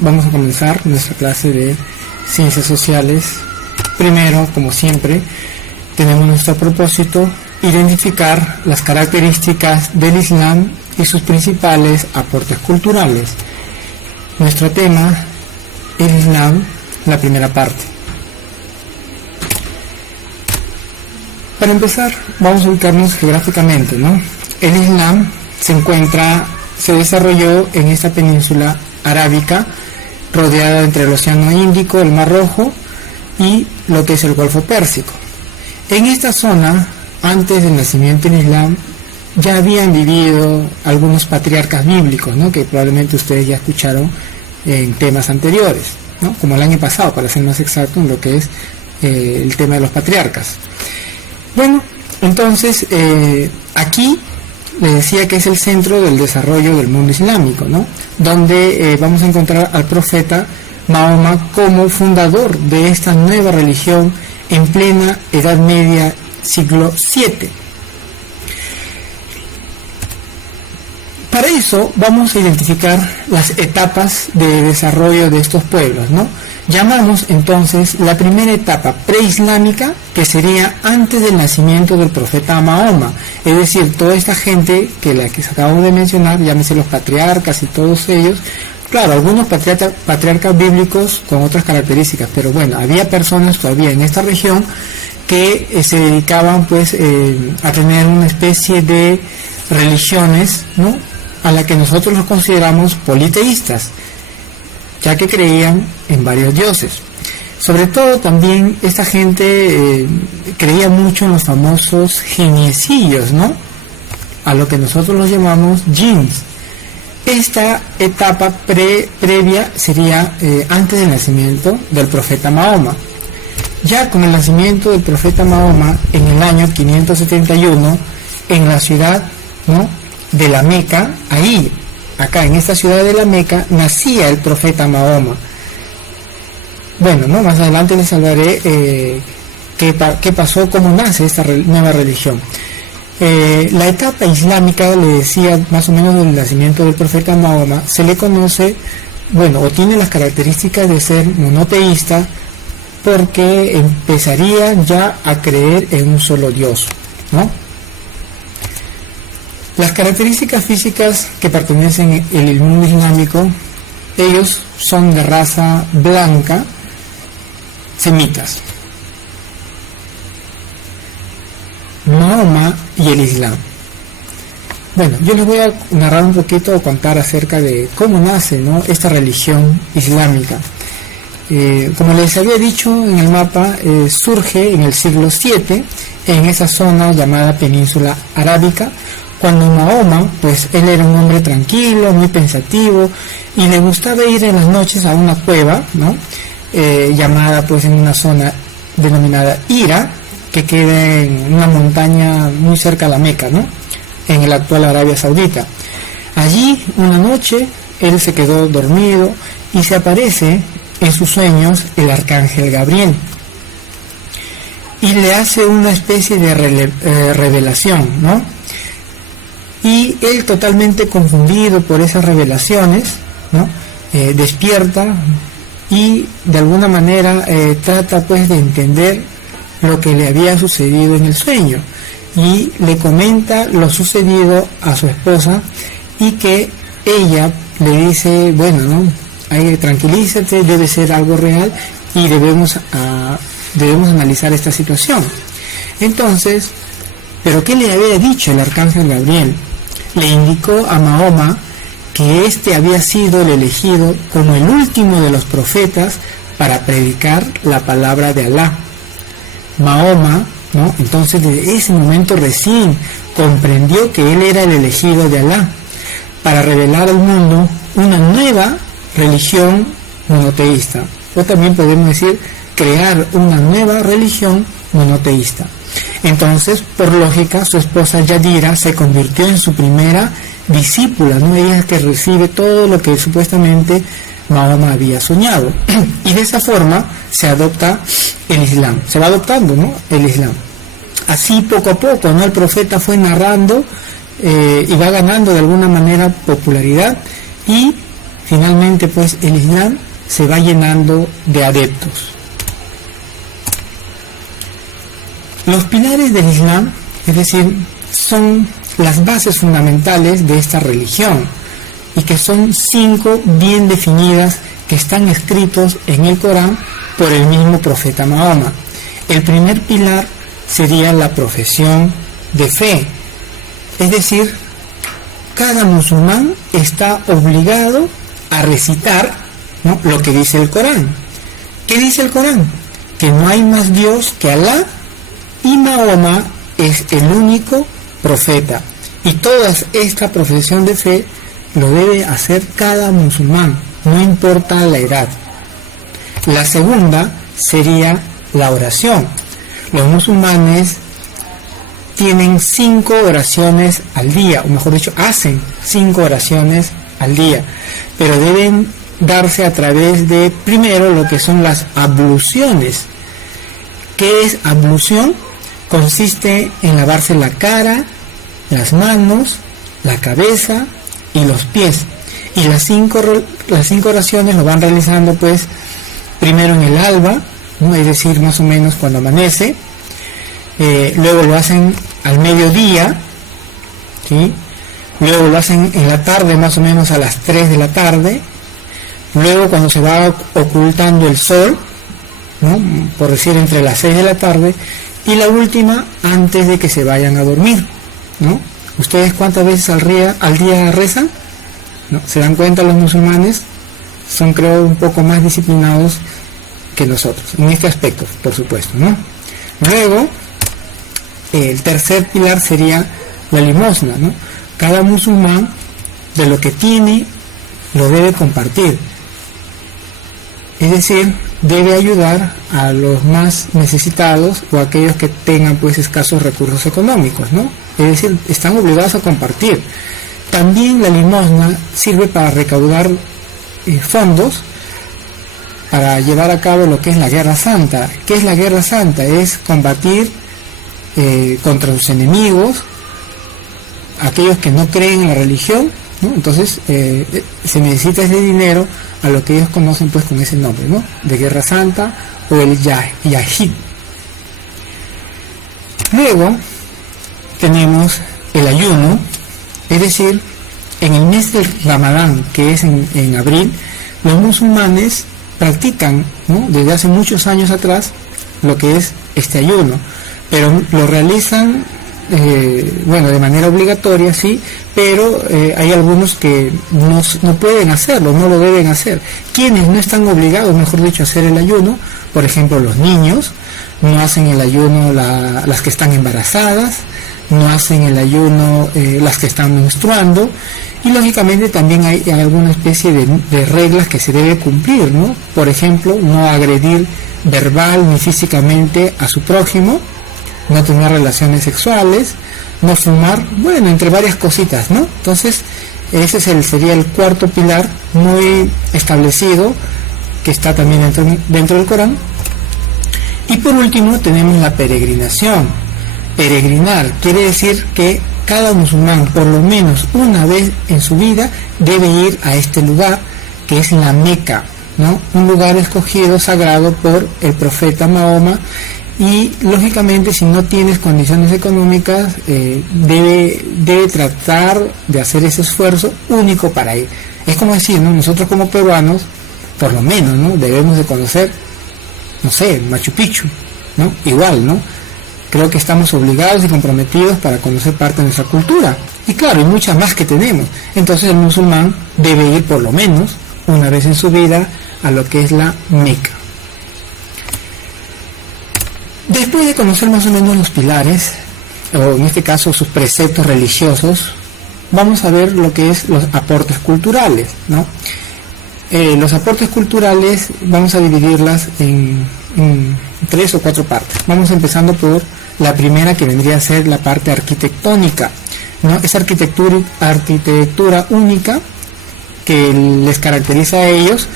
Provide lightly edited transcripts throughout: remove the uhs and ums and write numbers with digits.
Vamos a comenzar nuestra clase de Ciencias Sociales. Primero, como siempre, tenemos nuestro propósito: identificar las características del Islam y sus principales aportes culturales. Nuestro tema, el Islam, la primera parte. Para empezar, vamos a ubicarnos geográficamente, ¿no? El Islam se desarrolló en esta península arábica, rodeada entre el Océano Índico, el Mar Rojo y lo que es el Golfo Pérsico. En esta zona, antes del nacimiento del Islam, ya habían vivido algunos patriarcas bíblicos, ¿no? Que probablemente ustedes ya escucharon en temas anteriores, ¿no? Como el año pasado, para ser más exacto, en lo que es el tema de los patriarcas. Bueno, entonces aquí les decía que es el centro del desarrollo del mundo islámico, ¿no? Donde vamos a encontrar al profeta Mahoma como fundador de esta nueva religión en plena Edad Media, siglo VII. Para eso vamos a identificar las etapas de desarrollo de estos pueblos, ¿no? Llamamos entonces la primera etapa preislámica, que sería antes del nacimiento del profeta Mahoma, es decir, toda esta gente que acabamos de mencionar, llámese los patriarcas y todos ellos. Claro, algunos patriarcas bíblicos con otras características, pero bueno, había personas todavía en esta región que se dedicaban pues a tener una especie de religiones, ¿no?, a la que nosotros los consideramos politeístas, ya que creían en varios dioses. Sobre todo también esta gente creía mucho en los famosos geniecillos, ¿no?, a lo que nosotros los llamamos jinns. Esta etapa previa sería antes del nacimiento del profeta Mahoma. Ya con el nacimiento del profeta Mahoma en el año 571, en la ciudad, ¿no?, de la Meca, acá en esta ciudad de la Meca, nacía el profeta Mahoma. Bueno, ¿no?, más adelante les hablaré qué pasó, cómo nace esta nueva religión. La etapa islámica, le decía, más o menos del nacimiento del profeta Mahoma, se le conoce, bueno, o tiene las características de ser monoteísta, porque empezarían ya a creer en un solo Dios, ¿no? Las características físicas que pertenecen al mundo islámico, ellos son de raza blanca, semitas. Mahoma y el Islam. Bueno, yo les voy a narrar un poquito o contar acerca de cómo nace, ¿no?, esta religión islámica. Como les había dicho en el mapa, surge en el siglo VII, en esa zona llamada península arábica, cuando Mahoma, pues él era un hombre tranquilo, muy pensativo, y le gustaba ir en las noches a una cueva, ¿no?, llamada pues en una zona denominada Hira, que queda en una montaña muy cerca a la Meca, ¿no?, en el actual Arabia Saudita. Allí, una noche, él se quedó dormido y se aparece en sus sueños el arcángel Gabriel y le hace una especie de revelación, ¿no? Y él, totalmente confundido por esas revelaciones, ¿no?, despierta y de alguna manera trata pues de entender lo que le había sucedido en el sueño, y le comenta lo sucedido a su esposa, y que ella le dice, bueno, ¿no?, tranquilízate, debe ser algo real y debemos analizar esta situación. Entonces, ¿pero qué le había dicho el arcángel Gabriel? Le indicó a Mahoma que éste había sido el elegido como el último de los profetas para predicar la palabra de Alá. Mahoma, ¿no?, entonces desde ese momento recién comprendió que él era el elegido de Alá para revelar al mundo una nueva religión monoteísta, o también podemos decir crear una nueva religión monoteísta. Entonces, por lógica, su esposa Yadira se convirtió en su primera discípula, ¿no?, ella que recibe todo lo que supuestamente Mahoma había soñado, y de esa forma se adopta el Islam, se va adoptando, ¿no?, el Islam. Así poco a poco, ¿no?, el profeta fue narrando y va ganando de alguna manera popularidad, y finalmente pues el Islam se va llenando de adeptos. Los pilares del Islam, es decir, son las bases fundamentales de esta religión, y que son 5 bien definidas que están escritos en el Corán por el mismo profeta Mahoma. El primer pilar sería la profesión de fe, es decir, cada musulmán está obligado a recitar, ¿no?, lo que dice el Corán. ¿Qué dice el Corán? Que no hay más Dios que Alá y Mahoma es el único profeta. Y toda esta profesión de fe lo debe hacer cada musulmán, no importa la edad. La segunda sería la oración. Los musulmanes tienen 5 oraciones al día, o mejor dicho, hacen 5 oraciones al día, pero deben darse a través de, primero, lo que son las abluciones. ¿Qué es ablución? Consiste en lavarse la cara, las manos, la cabeza y los pies. Y las 5 oraciones lo van realizando pues primero en el alba, ¿no?, es decir, más o menos cuando amanece. Luego lo hacen al mediodía, ¿sí? Luego lo hacen en la tarde, más o menos a las 3 de la tarde. Luego cuando se va ocultando el sol, ¿no?, por decir entre las 6 de la tarde, y la última antes de que se vayan a dormir, ¿no? ¿Ustedes cuántas veces al día rezan? ¿No? ¿Se dan cuenta? Los musulmanes son, creo, un poco más disciplinados que nosotros, en este aspecto, por supuesto, ¿no? Luego, el tercer pilar sería la limosna, ¿no? Cada musulmán de lo que tiene lo debe compartir, es decir, debe ayudar a los más necesitados o a aquellos que tengan pues escasos recursos económicos, ¿no? Es decir, están obligados a compartir. También la limosna sirve para recaudar fondos para llevar a cabo lo que es la Guerra Santa. ¿Qué es la Guerra Santa? Es combatir contra sus enemigos, aquellos que no creen en la religión, ¿no? Entonces se necesita ese dinero, a lo que ellos conocen pues con ese nombre, ¿no?, de Guerra Santa o el Yahid. Luego tenemos el ayuno, es decir, en el mes del Ramadán, que es en abril, los musulmanes practican, ¿no?, desde hace muchos años atrás lo que es este ayuno, pero lo realizan de manera obligatoria, sí, pero hay algunos que no pueden hacerlo, no lo deben hacer. Quienes no están obligados, mejor dicho, a hacer el ayuno, por ejemplo, los niños, no hacen el ayuno las que están embarazadas, no hacen el ayuno las que están menstruando, y lógicamente también hay alguna especie de reglas que se debe cumplir, ¿no? Por ejemplo, no agredir verbal ni físicamente a su prójimo, no tener relaciones sexuales, no fumar, bueno, entre varias cositas, ¿no? Entonces, ese sería el cuarto pilar muy establecido, que está también dentro del Corán. Y por último tenemos la peregrinación. Peregrinar quiere decir que cada musulmán, por lo menos una vez en su vida, debe ir a este lugar, que es la Meca, ¿no? Un lugar escogido, sagrado por el profeta Mahoma. Y lógicamente, si no tienes condiciones económicas, debe tratar de hacer ese esfuerzo único para ir. Es como decir, ¿no?, nosotros como peruanos, por lo menos, ¿no?, debemos de conocer, no sé, Machu Picchu, ¿no? Igual, ¿no? Creo que estamos obligados y comprometidos para conocer parte de nuestra cultura. Y claro, hay muchas más que tenemos. Entonces el musulmán debe ir por lo menos una vez en su vida a lo que es la Meca. Después de conocer más o menos los pilares, o en este caso sus preceptos religiosos, vamos a ver lo que es los aportes culturales, ¿no? Los aportes culturales vamos a dividirlas en 3 o 4 partes. Vamos empezando por la primera, que vendría a ser la parte arquitectónica, ¿no? Esa arquitectura única que les caracteriza a ellos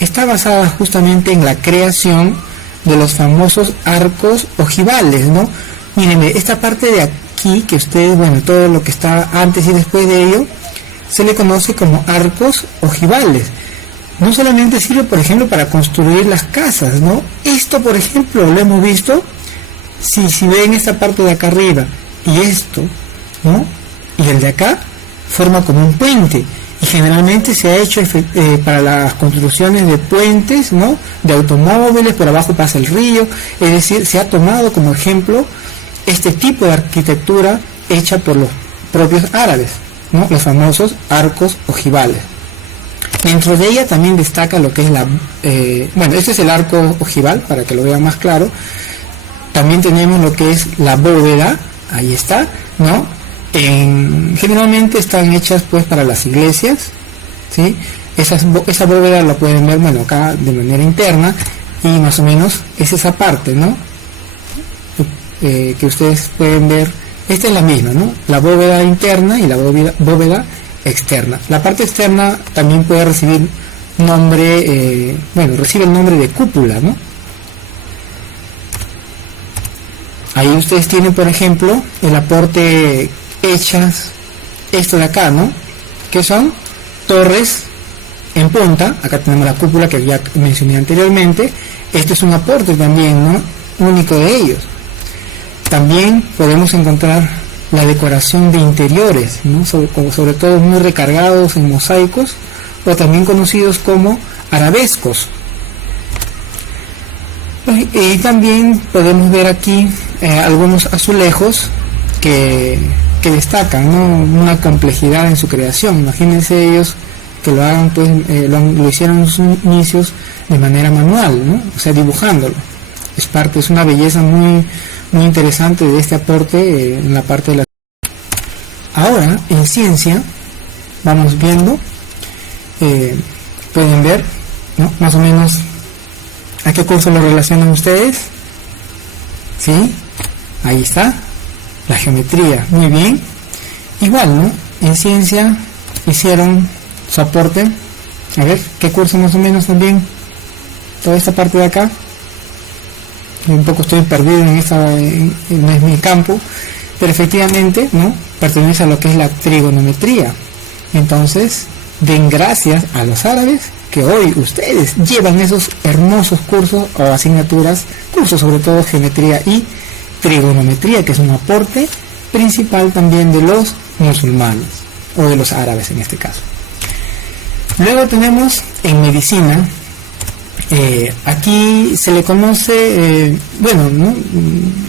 está basada justamente en la creación de los famosos arcos ojivales, ¿no? Miren, esta parte de aquí que ustedes, bueno, todo lo que está antes y después de ello, se le conoce como arcos ojivales. no solamente sirve, por ejemplo, para construir las casas, ¿no? Esto, por ejemplo, lo hemos visto, si ven esta parte de acá arriba, y esto, ¿no? Y el de acá, forma como un puente, y generalmente se ha hecho para las construcciones de puentes, ¿no? De automóviles, por abajo pasa el río, es decir, se ha tomado como ejemplo este tipo de arquitectura hecha por los propios árabes, ¿no? Los famosos arcos ojivales. Dentro de ella también destaca lo que es este es el arco ojival, para que lo vean más claro. También tenemos lo que es la bóveda, ahí está, ¿no? Generalmente están hechas pues para las iglesias, ¿sí? Esa bóveda la pueden ver, bueno, acá de manera interna, y más o menos es esa parte, ¿no? Que ustedes pueden ver. Esta es la misma, ¿no? La bóveda interna y la bóveda externa. La parte externa también puede recibir recibe el nombre de cúpula, ¿no? Ahí ustedes tienen, por ejemplo, el aporte hechas, esto de acá, ¿no? Que son torres en punta. Acá tenemos la cúpula que ya mencioné anteriormente. Este es un aporte también, ¿no? Único de ellos. También podemos encontrar la decoración de interiores, ¿no? sobre todo muy recargados en mosaicos, o también conocidos como arabescos. Y también podemos ver aquí algunos azulejos que destacan, ¿no? Una complejidad en su creación. Imagínense ellos que lo hagan, pues lo hicieron en sus inicios de manera manual, ¿no? O sea, dibujándolo. Es una belleza muy interesante de este aporte en la parte de la... Ahora, en ciencia, vamos viendo, pueden ver, ¿no? Más o menos a qué curso lo relacionan ustedes, ¿sí? Ahí está, la geometría, muy bien. Igual, ¿no? En ciencia hicieron su aporte, a ver, ¿qué curso más o menos también? Toda esta parte de acá. Un poco estoy perdido no es mi campo, pero efectivamente, ¿no? Pertenece a lo que es la trigonometría. Entonces, den gracias a los árabes que hoy ustedes llevan esos hermosos cursos o asignaturas, cursos sobre todo geometría y trigonometría, que es un aporte principal también de los musulmanes, o de los árabes en este caso. Luego tenemos en medicina. Aquí se le conoce, ¿no?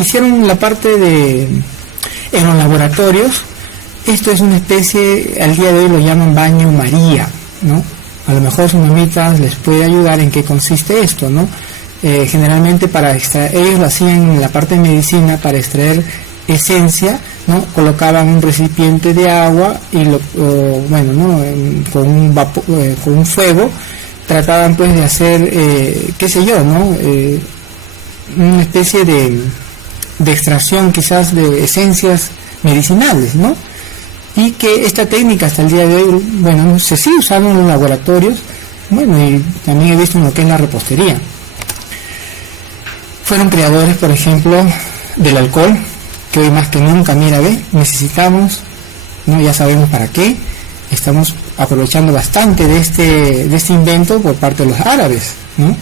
Hicieron la parte en los laboratorios. Esto es una especie, al día de hoy lo llaman baño María, ¿no? A lo mejor sus mamitas les puede ayudar en qué consiste esto, ¿no? Generalmente ellos lo hacían en la parte de medicina para extraer esencia, ¿no? Colocaban un recipiente de agua y con un fuego trataban pues de hacer, ¿no? Una especie de extracción quizás de esencias medicinales, ¿no? Y que esta técnica hasta el día de hoy, se sigue usando en los laboratorios, y también he visto en lo que es la repostería. Fueron creadores, por ejemplo, del alcohol, que hoy más que nunca, necesitamos, ¿no? Ya sabemos para qué. Estamos aprovechando bastante de este invento por parte de los árabes, ¿no?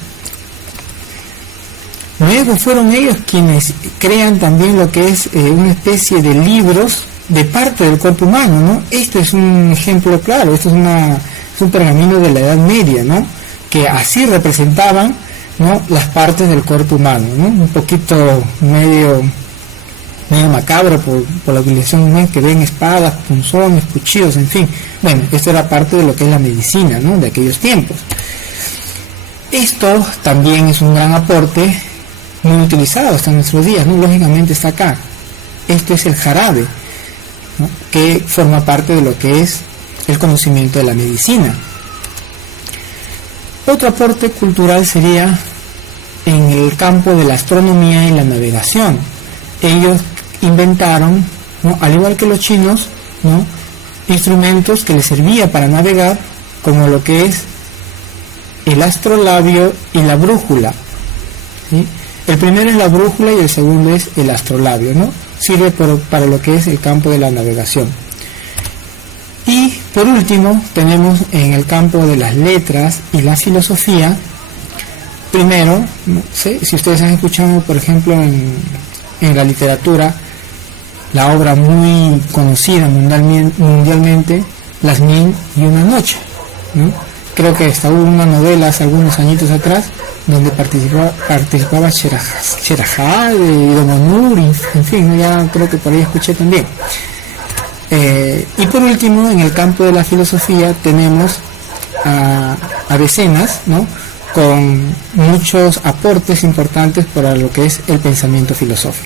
Luego fueron ellos quienes crean también lo que es una especie de libros de parte del cuerpo humano, ¿no? Este es un ejemplo claro. Esto es un pergamino de la Edad Media, ¿no? Que así representaban, ¿no? Las partes del cuerpo humano, ¿no? Un poquito medio macabro por la utilización, ¿no? Que ven espadas, punzones, cuchillos, en fin. Esto era parte de lo que es la medicina, ¿no? De aquellos tiempos. Esto también es un gran aporte muy utilizado hasta nuestros días, ¿no? Lógicamente está acá. Esto es el jarabe, ¿no? Que forma parte de lo que es el conocimiento de la medicina. Otro aporte cultural sería en el campo de la astronomía y la navegación. Ellos inventaron, ¿no? Al igual que los chinos, ¿no? Instrumentos que les servía para navegar, como lo que es el astrolabio y la brújula, ¿sí? El primero es la brújula y el segundo es el astrolabio, ¿no? Sirve para lo que es el campo de la navegación. Y Por último, tenemos en el campo de las letras y la filosofía, primero, no sé, si ustedes han escuchado, por ejemplo, en la literatura, la obra muy conocida mundialmente, Las Mil y una Noche, ¿no? Creo que hasta hubo una novela hace algunos añitos atrás donde participaba Sherazade y Don Manur, en fin, ¿no? Ya creo que por ahí escuché también. Y por último, en el campo de la filosofía tenemos a Avecenas, ¿no? Con muchos aportes importantes para lo que es el pensamiento filosófico.